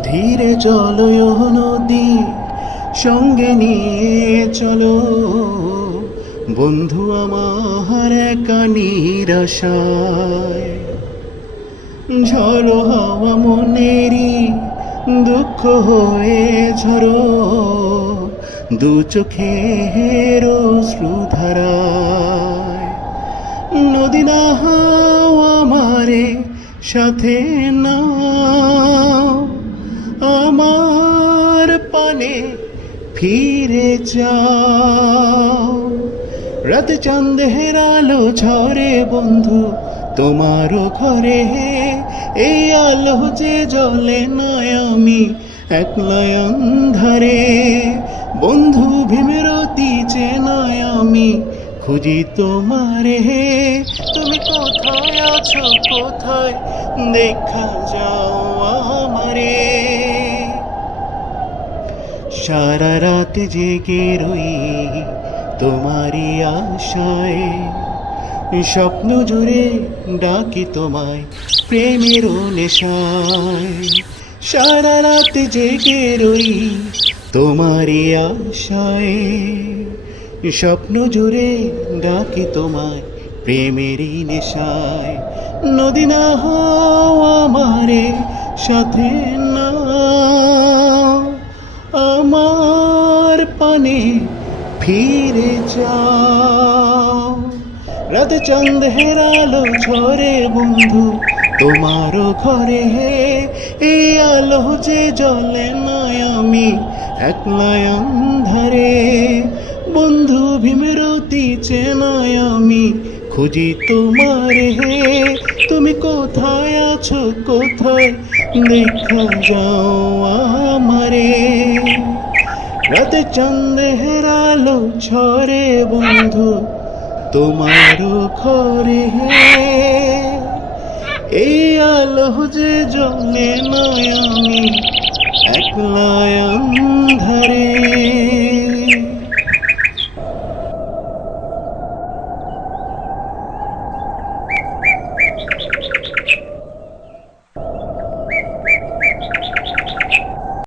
ধীরে চলো নদী, সঙ্গে নিয়ে চলো বন্ধু আমার একা নিরাশায়। ঝড়ো হাওয়া মনেরই দুঃখ হয়ে ঝরো, দু চোখের অশ্রুধারায়। নদী না হাও আমারে সাথে নাও, আমার পানে ফিরে যাও। রাত চাঁদের আলো ঝরে বন্ধু তোমারও ঘরে, এই আলো যে জ্বলে নয় আমি একলা অন্ধারে। বন্ধু ভীমরতি চেনায় আমি খুঁজি তোমারে, তুমি কোথায় আছো কোথায় দেখা যাও আমারে। সারা রাত জেগে রই তোমারই আশায়, স্বপ্ন জুড়ে ডাকি তোমায় প্রেমের নেশায়। সারা রাত জেগে রই তোমারই আশায়, স্বপ্ন জুড়ে ডাকি তোমায় প্রেমেরই নেশায়। নদী না হও আমারে সাথে নাও, আমার পানে ফিরে যাও। রাতে চাঁদের আলো ঝরে বন্ধু তোমারও ঘরে, এই আলো যে জ্বলে নয় আমি একলা অন্ধারে। বন্ধু ভীমরতি চেনায় আমি খুঁজি তোমারে, তুমি কোথায় আছো কোথায় দেখা যাও আমারে। রাতে চাঁদের আলো ঝরে বন্ধু তোমারও ঘরে, এই আলো যে জ্বলে নয় আমি একলা অন্ধারে।